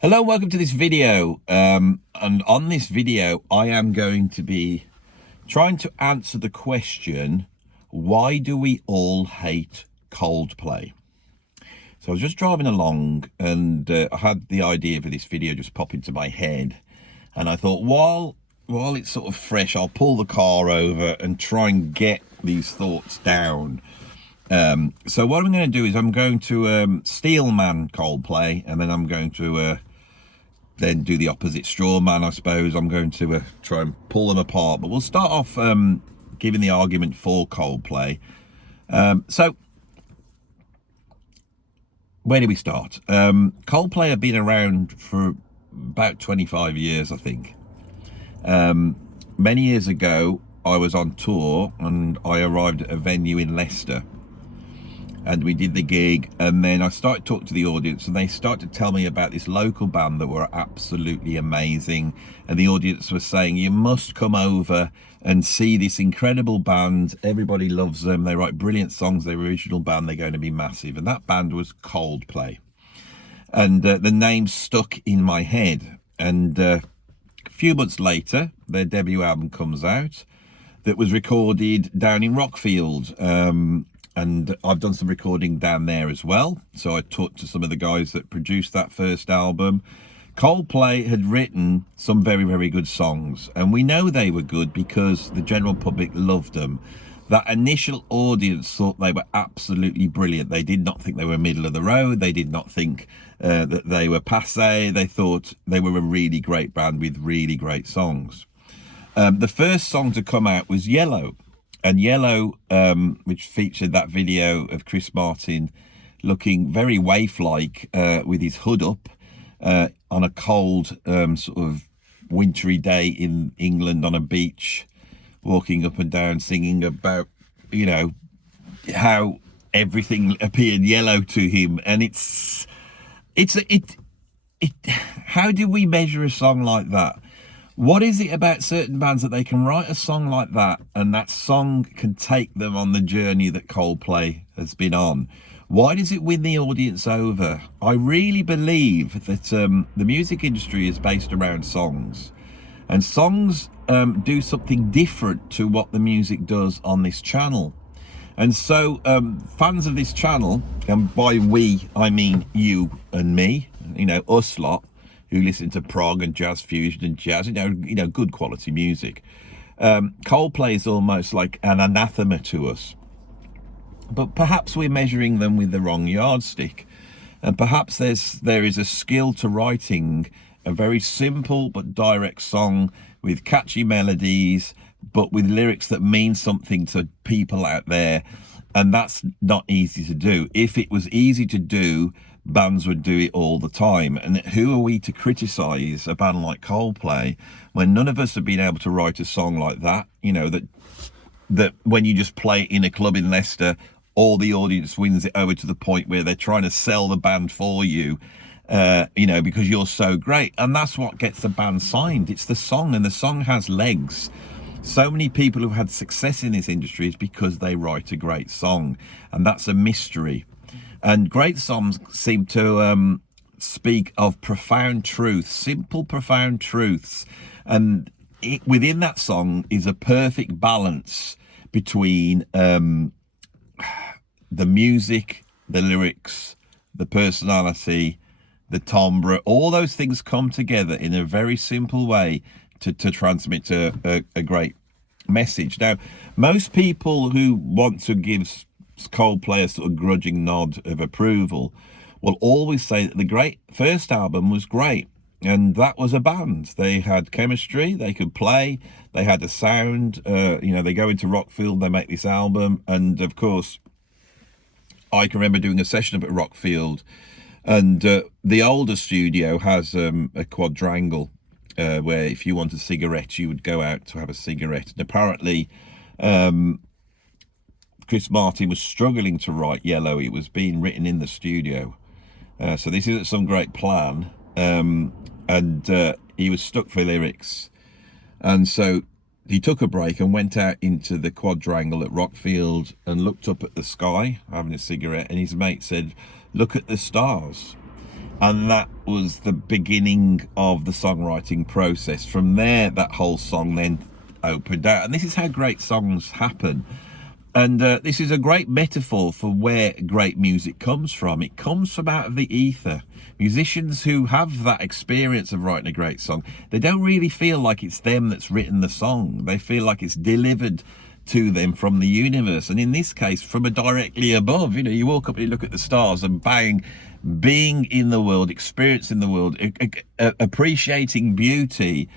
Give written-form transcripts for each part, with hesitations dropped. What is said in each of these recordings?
Hello, welcome to this video. And on this video, I am going to be trying to answer the question, why do we all hate Coldplay? So I was just driving along and I had the idea for this video just pop into my head. And I thought, while it's sort of fresh, I'll pull the car over and try and get these thoughts down. So what I'm going to do is I'm going to steel man Coldplay, and then I'm going to then do the opposite, straw man, I suppose. I'm going to try and pull them apart, but we'll start off giving the argument for Coldplay. So where do we start? Coldplay have been around for about 25 years, I think. Many years ago, I was on tour and I arrived at a venue in Leicester. And we did the gig, and then I started talking to the audience, and they started to tell me about this local band that were absolutely amazing. And the audience was saying, you must come over and see this incredible band. Everybody loves them. They write brilliant songs. They're original band. They're going to be massive. And that band was Coldplay. And the name stuck in my head. And a few months later, their debut album comes out that was recorded down in Rockfield. And I've done some recording down there as well. So I talked to some of the guys that produced that first album. Coldplay had written some very, very good songs. And we know they were good because the general public loved them. That initial audience thought they were absolutely brilliant. They did not think they were middle of the road. They did not think that they were passé. They thought they were a really great band with really great songs. The first song to come out was Yellow. And Yellow, which featured that video of Chris Martin looking very waif-like with his hood up on a cold sort of wintry day in England on a beach, walking up and down, singing about, you know, how everything appeared yellow to him. And how do we measure a song like that? What is it about certain bands that they can write a song like that and that song can take them on the journey that Coldplay has been on? Why does it win the audience over? I really believe that the music industry is based around songs, and songs do something different to what the music does on this channel. And so fans of this channel, and by we, I mean you and me, you know, us lot, who listen to prog and jazz fusion and jazz, you know, good quality music. Coldplay is almost like an anathema to us. But perhaps we're measuring them with the wrong yardstick. And perhaps there is a skill to writing a very simple but direct song with catchy melodies, but with lyrics that mean something to people out there. And that's not easy to do. If it was easy to do, bands would do it all the time. And who are we to criticize a band like Coldplay when none of us have been able to write a song like that? You know, that when you just play it in a club in Leicester, all the audience wins it over to the point where they're trying to sell the band for you, you know, because you're so great. And that's what gets the band signed. It's the song, and the song has legs. So many people who've had success in this industry is because they write a great song, and that's a mystery. And great songs seem to speak of profound truths, simple, profound truths. And within that song is a perfect balance between the music, the lyrics, the personality, the timbre. All those things come together in a very simple way to transmit a great message. Now, most people who want to give Coldplay a sort of grudging nod of approval will always say that the great first album was great, and that was a band. They had chemistry, they could play, they had a sound. You know, they go into Rockfield, they make this album, and of course I can remember doing a session up at Rockfield, and the older studio has a quadrangle where if you want a cigarette you would go out to have a cigarette. And apparently Chris Martin was struggling to write Yellow. It was being written in the studio. So this isn't some great plan. And he was stuck for lyrics. And so he took a break and went out into the quadrangle at Rockfield and looked up at the sky, having a cigarette. And his mate said, "Look at the stars." And that was the beginning of the songwriting process. From there, that whole song then opened out. And this is how great songs happen. And this is a great metaphor for where great music comes from. It comes from out of the ether. Musicians who have that experience of writing a great song, they don't really feel like it's them that's written the song. They feel like it's delivered to them from the universe, and in this case from a directly above. You know, you walk up and you look at the stars and bang, being in the world, experiencing the world, appreciating beauty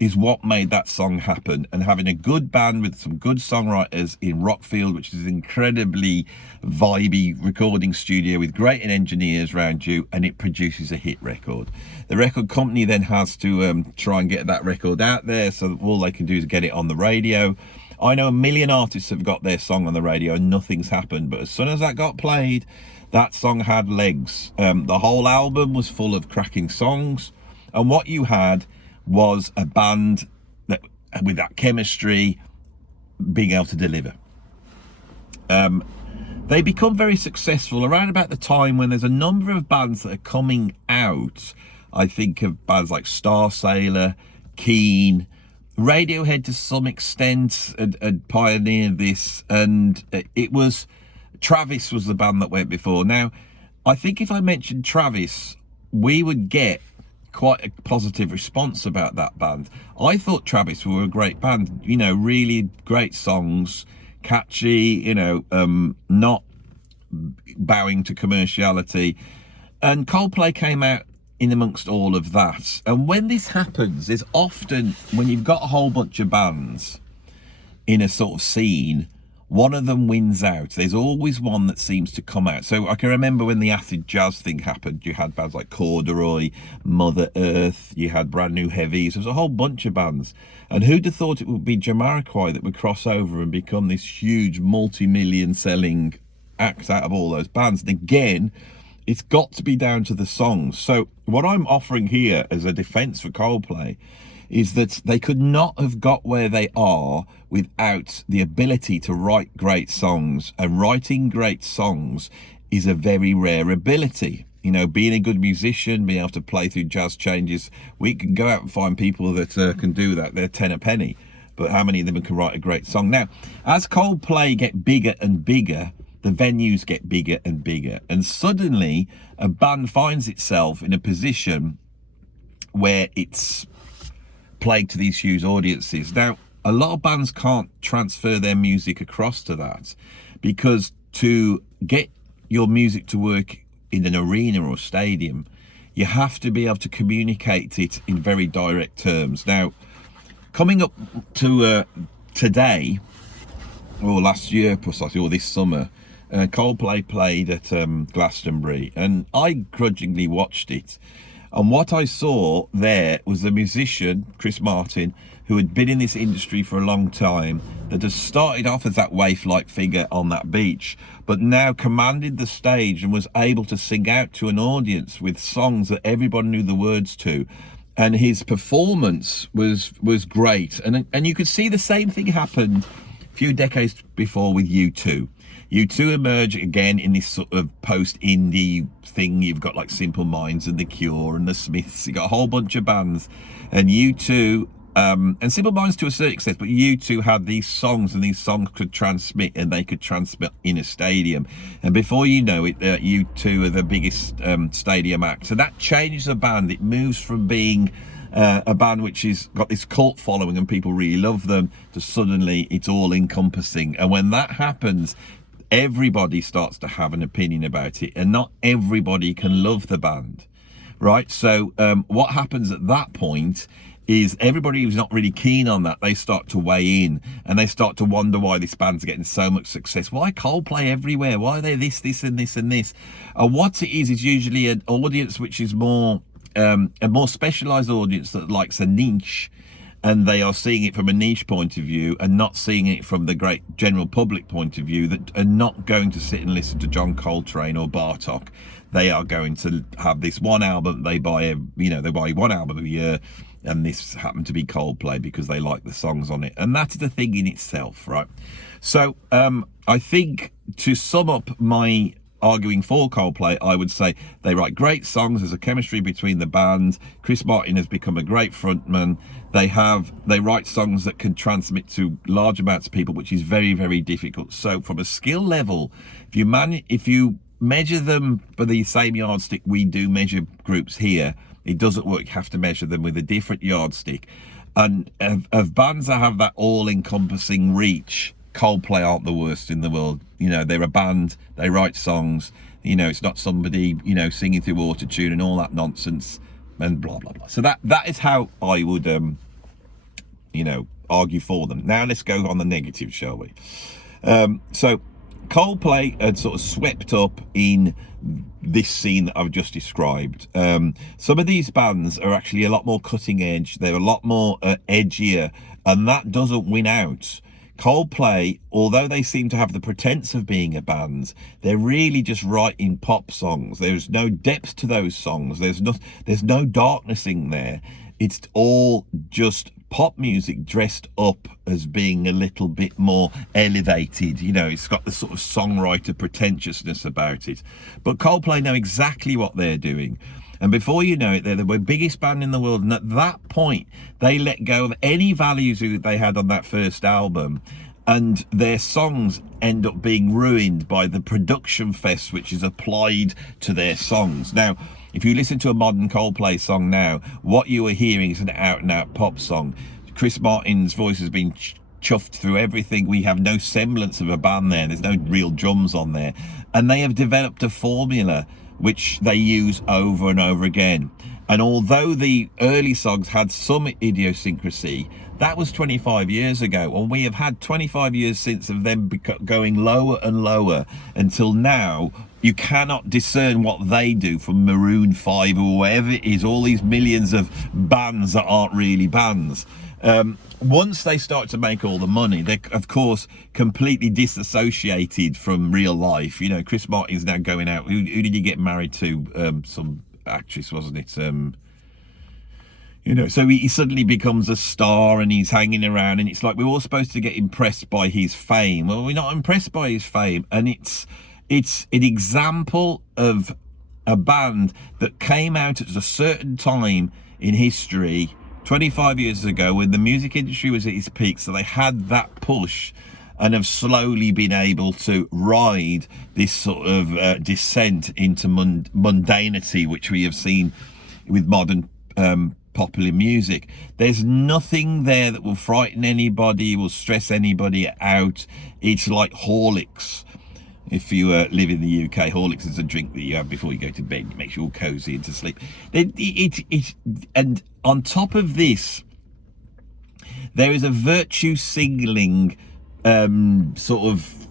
is what made that song happen. And having a good band with some good songwriters in Rockfield, which is an incredibly vibey recording studio with great engineers around you, and it produces a hit record. The record company then has to try and get that record out there, so that all they can do is get it on the radio. I know a million artists have got their song on the radio and nothing's happened, but as soon as that got played, that song had legs. The whole album was full of cracking songs, and what you had was a band that, with that chemistry, being able to deliver. They become very successful around about the time when there's a number of bands that are coming out. I think of bands like Star Sailor, Keane, Radiohead to some extent had pioneered this, and it was Travis was the band that went before. Now, I think if I mentioned Travis, we would get quite a positive response about that band. I thought Travis were a great band, you know, really great songs, catchy, you know, not bowing to commerciality. And Coldplay came out in amongst all of that. And when this happens, there's often, when you've got a whole bunch of bands in a sort of scene, one of them wins out. There's always one that seems to come out. So I can remember when the acid jazz thing happened, you had bands like Corduroy, Mother Earth, you had Brand New Heavies, there was a whole bunch of bands. And who'd have thought it would be Jamiroquai that would cross over and become this huge multi-million selling act out of all those bands? And again, it's got to be down to the songs. So what I'm offering here as a defense for Coldplay is that they could not have got where they are without the ability to write great songs. And writing great songs is a very rare ability. You know, being a good musician, being able to play through jazz changes, we can go out and find people that can do that. They're 10 a penny. But how many of them can write a great song? Now, as Coldplay get bigger and bigger, the venues get bigger and bigger, and suddenly a band finds itself in a position where it's played to these huge audiences. Now, a lot of bands can't transfer their music across to that, because to get your music to work in an arena or stadium, you have to be able to communicate it in very direct terms. Now, coming up to today, or last year precisely, or this summer, Coldplay played at Glastonbury, and I grudgingly watched it. And what I saw there was a musician, Chris Martin, who had been in this industry for a long time, that has started off as that waif-like figure on that beach, but now commanded the stage and was able to sing out to an audience with songs that everybody knew the words to. And his performance was great. And you could see the same thing happened a few decades before with U2. U2 emerge again in this sort of post-indie thing. You've got like Simple Minds and The Cure and The Smiths. You've got a whole bunch of bands. And U2, and Simple Minds to a certain extent, but U2 had these songs, and these songs could transmit, and they could transmit in a stadium. And before you know it, U2 are the biggest stadium act. So that changes the band. It moves from being a band which has got this cult following and people really love them, to suddenly it's all encompassing. And when that happens, everybody starts to have an opinion about it, and not everybody can love the band, right? So what happens at that point is everybody who's not really keen on that, they start to weigh in, and they start to wonder why this band's getting so much success. Why Coldplay everywhere? Why are they this and this and this? And what it is usually an audience which is more a more specialized audience that likes a niche, and they are seeing it from a niche point of view and not seeing it from the great general public point of view, that are not going to sit and listen to John Coltrane or Bartok. They are going to have this one album they buy, they buy one album a year, and this happened to be Coldplay because they like the songs on it. And that's the thing in itself, right? So I think, to sum up my arguing for Coldplay, I would say they write great songs. There's a chemistry between the band. Chris Martin has become a great frontman. They write songs that can transmit to large amounts of people, which is very, very difficult. So from a skill level, if you measure them by the same yardstick we do measure groups here, it doesn't work. You have to measure them with a different yardstick. And of bands that have that all-encompassing reach, Coldplay aren't the worst in the world. You know, they're a band, they write songs, you know, it's not somebody, you know, singing through autotune and all that nonsense and blah, blah, blah. So that is how I would, you know, argue for them. Now let's go on the negative, shall we? So Coldplay had sort of swept up in this scene that I've just described. Some of these bands are actually a lot more cutting edge. They're a lot more edgier, and that doesn't win out. Coldplay, although they seem to have the pretense of being a band, they're really just writing pop songs. There's no depth to those songs. There's no darkness in there. It's all just pop music dressed up as being a little bit more elevated. You know, it's got the sort of songwriter pretentiousness about it. But Coldplay know exactly what they're doing. And before you know it, they're the biggest band in the world. And at that point, they let go of any values that they had on that first album. And their songs end up being ruined by the production fest, which is applied to their songs. Now, if you listen to a modern Coldplay song now, what you are hearing is an out-and-out pop song. Chris Martin's voice has been chuffed through everything. We have no semblance of a band there. There's no real drums on there. And they have developed a formula which they use over and over again. And although the early songs had some idiosyncrasy, that was 25 years ago, and we have had 25 years since of them going lower and lower until now. You cannot discern what they do from Maroon 5 or whatever it is, all these millions of bands that aren't really bands. Once they start to make all the money, they're of course completely disassociated from real life. You know, Chris Martin's now going out. Who did he get married to? Some actress, wasn't it? You know, so he suddenly becomes a star and he's hanging around, and it's like we're all supposed to get impressed by his fame. Well, we're not impressed by his fame, and it's an example of a band that came out at a certain time in history 25 years ago when the music industry was at its peak, so they had that push and have slowly been able to ride this sort of descent into mundanity, which we have seen with modern popular music. There's nothing there that will frighten anybody, will stress anybody out. It's like Horlicks. If you live in the UK, Horlicks is a drink that you have before you go to bed. It makes you all cozy into sleep. And on top of this, there is a virtue signaling sort of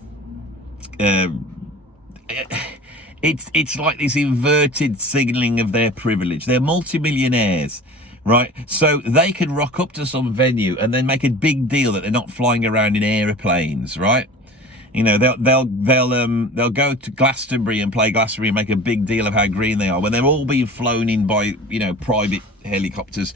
it's like this inverted signaling of their privilege. They're multimillionaires, right? So they can rock up to some venue and then make a big deal that they're not flying around in aeroplanes, right? You know, they'll go to Glastonbury and play Glastonbury and make a big deal of how green they are when they're all being flown in by, you know, private helicopters.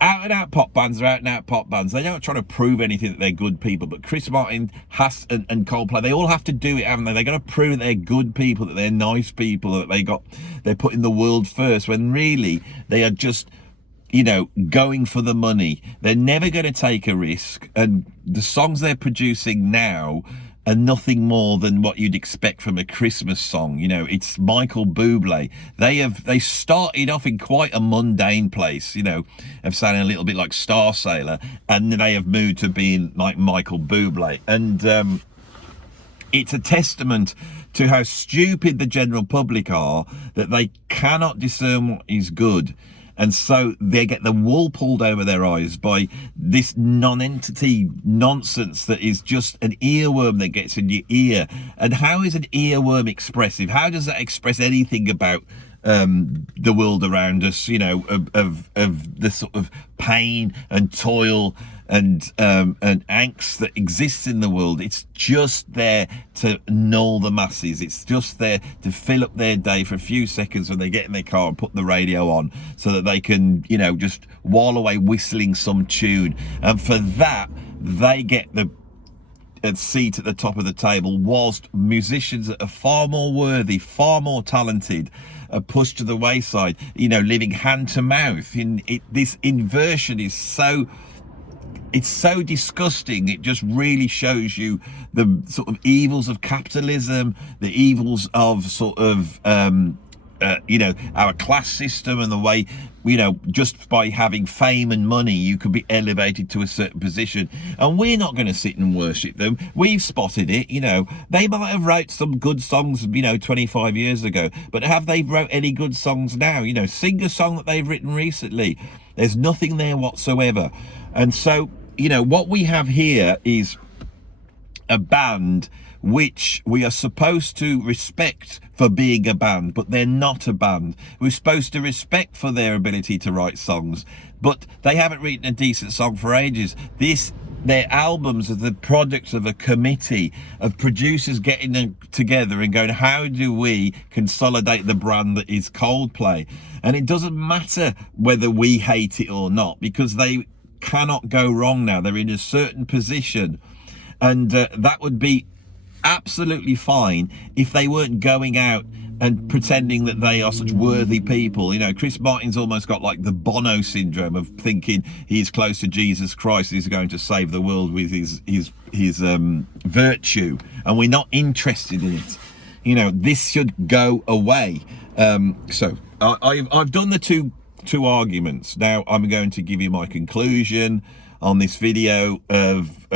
Out and out pop bands are out and out pop bands. They're not trying to prove anything that they're good people, but Chris Martin and Coldplay, they all have to do it, haven't they? They're going to prove that they're good people, that they're nice people, that they're putting the world first, when really they are just, you know, going for the money. They're never going to take a risk, and the songs they're producing now are nothing more than what you'd expect from a Christmas song. You know, it's Michael Bublé. They started off in quite a mundane place, you know, of sounding a little bit like Star Sailor, and they have moved to being like Michael Bublé. And it's a testament to how stupid the general public are, that they cannot discern what is good. And so they get the wool pulled over their eyes by this non-entity nonsense that is just an earworm that gets in your ear. And how is an earworm expressive? How does that express anything about the world around us, you know, of the sort of pain and toil and angst that exists in the world? It's just there to null the masses. It's just there to fill up their day for a few seconds when they get in their car and put the radio on so that they can, you know, just while away whistling some tune. And for that, they get the a seat at the top of the table, whilst musicians that are far more worthy, far more talented, are pushed to the wayside, you know, living hand to mouth. This inversion is so, it's so disgusting. It just really shows you the sort of evils of capitalism, the evils of sort of you know, our class system, and the way, you know, just by having fame and money you could be elevated to a certain position. And we're not going to sit and worship them. We've spotted it. You know, they might have wrote some good songs, you know, 25 years ago, but have they wrote any good songs now? You know, sing a song that they've written recently, there's nothing there whatsoever. And so, you know, what we have here is a band which we are supposed to respect for being a band, but they're not a band. We're supposed to respect for their ability to write songs, but they haven't written a decent song for ages. Their albums are the products of a committee of producers getting them together and going, how do we consolidate the brand that is Coldplay? And it doesn't matter whether we hate it or not, because they cannot go wrong now. They're in a certain position, and that would be absolutely fine if they weren't going out and pretending that they are such worthy people. You know, Chris Martin's almost got like the Bono syndrome of thinking he's close to Jesus Christ, he's going to save the world with his virtue, and we're not interested in it. You know, this should go away. So I've done the two arguments. Now I'm going to give you my conclusion on this video of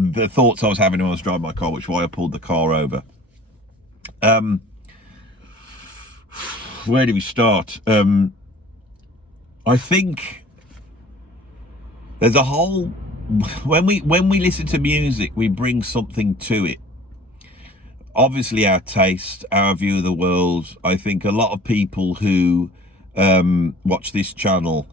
the thoughts I was having when I was driving my car, which is why I pulled the car over. Where do we start? I think there's a whole, when we listen to music, we bring something to it. Obviously our taste, our view of the world. I think a lot of people who watch this channel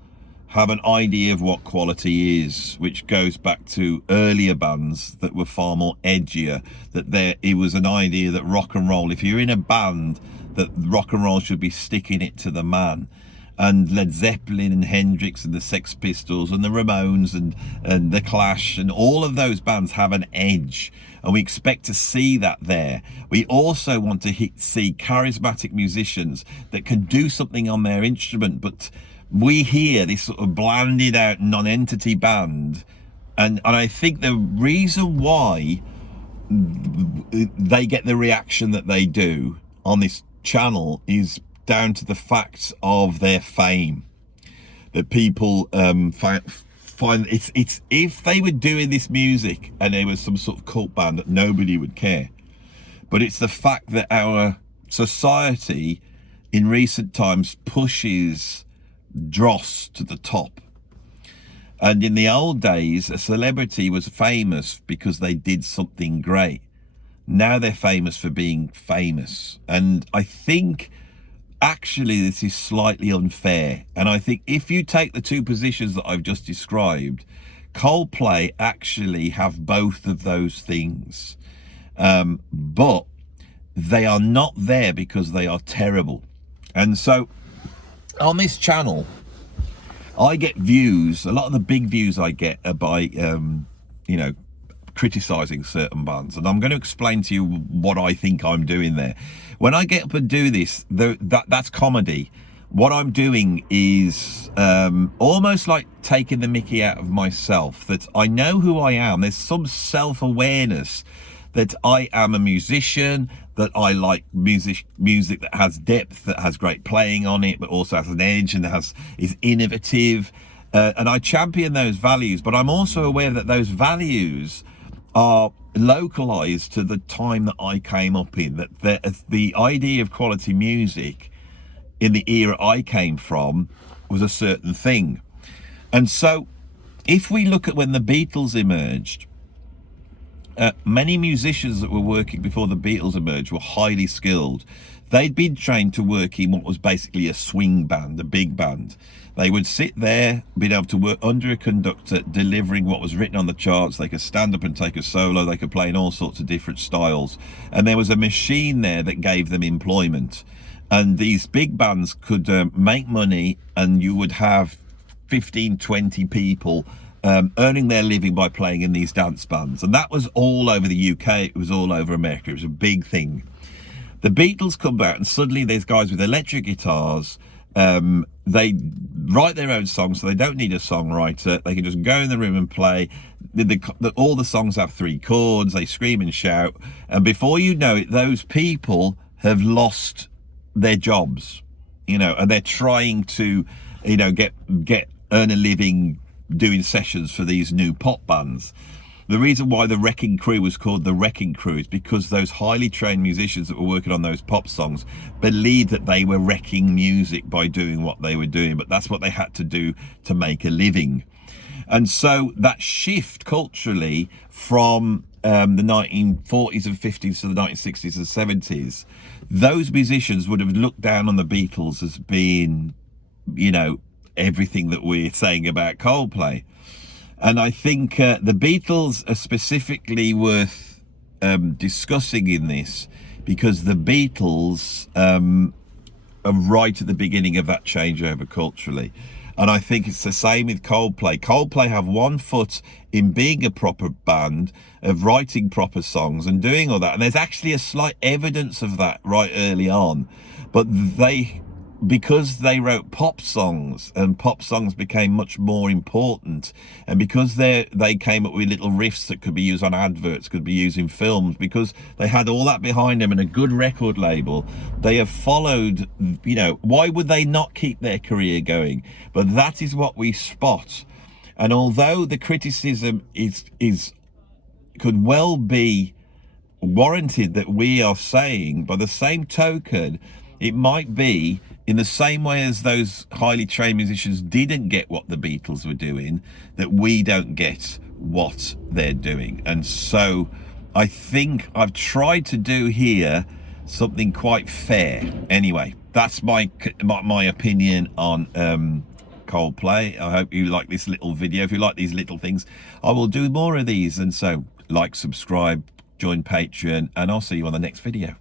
have an idea of what quality is, which goes back to earlier bands that were far more edgier, that it was an idea that rock and roll, if you're in a band, that rock and roll should be sticking it to the man. And Led Zeppelin and Hendrix and the Sex Pistols and the Ramones and the Clash and all of those bands have an edge, and we expect to see that there. We also want to see charismatic musicians that can do something on their instrument, but we hear this sort of blanded out non-entity band, and I think the reason why they get the reaction that they do on this channel is down to the fact of their fame. That people find it's if they were doing this music and they were some sort of cult band, that nobody would care. But it's the fact that our society in recent times pushes dross to the top. And in the old days, a celebrity was famous because they did something great. Now they're famous for being famous. And I think actually this is slightly unfair. And I think if you take the two positions that I've just described, Coldplay actually have both of those things. But they are not there because they are terrible. And so on this channel, I get views, a lot of the big views I get are by, you know, criticizing certain bands. And I'm going to explain to you what I think I'm doing there. When I get up and do this, that's comedy. What I'm doing is almost like taking the mickey out of myself, that I know who I am. There's some self-awareness that I am a musician, that I like music that has depth, that has great playing on it, but also has an edge and is innovative. And I champion those values, but I'm also aware that those values are localized to the time that I came up in, that the idea of quality music in the era I came from was a certain thing. And so if we look at when the Beatles emerged, many musicians that were working before the Beatles emerged were highly skilled. They'd been trained to work in what was basically a swing band, a big band. They would sit there, being able to work under a conductor, delivering what was written on the charts. They could stand up and take a solo. They could play in all sorts of different styles. And there was a machine there that gave them employment. And these big bands could make money, and you would have 15, 20 people earning their living by playing in these dance bands. And that was all over the UK, it was all over America, it was a big thing. The Beatles come out and suddenly there's guys with electric guitars. They write their own songs, so they don't need a songwriter. They can just go in the room and play. All the songs have 3 chords, they scream and shout, and before you know it, those people have lost their jobs, you know, and they're trying to, you know, earn a living doing sessions for these new pop bands. The reason why the Wrecking Crew was called the Wrecking Crew is because those highly trained musicians that were working on those pop songs believed that they were wrecking music by doing what they were doing, but that's what they had to do to make a living. And so that shift culturally from the 1940s and 50s to the 1960s and 70s, those musicians would have looked down on the Beatles as being, you know, everything that we're saying about Coldplay. And I think the Beatles are specifically worth discussing in this, because the Beatles are right at the beginning of that changeover culturally. And I think it's the same with Coldplay. Coldplay have one foot in being a proper band, of writing proper songs and doing all that. And there's actually a slight evidence of that right early on. But because they wrote pop songs, and pop songs became much more important, and because they came up with little riffs that could be used on adverts, could be used in films, because they had all that behind them and a good record label, they have followed, you know, why would they not keep their career going? But that is what we spot. And although the criticism could well be warranted that we are saying, by the same token, it might be in the same way as those highly trained musicians didn't get what the Beatles were doing, that we don't get what they're doing. And so I think I've tried to do here something quite fair. Anyway, that's my opinion on Coldplay. I hope you like this little video. If you like these little things, I will do more of these. And so like, subscribe, join Patreon, and I'll see you on the next video.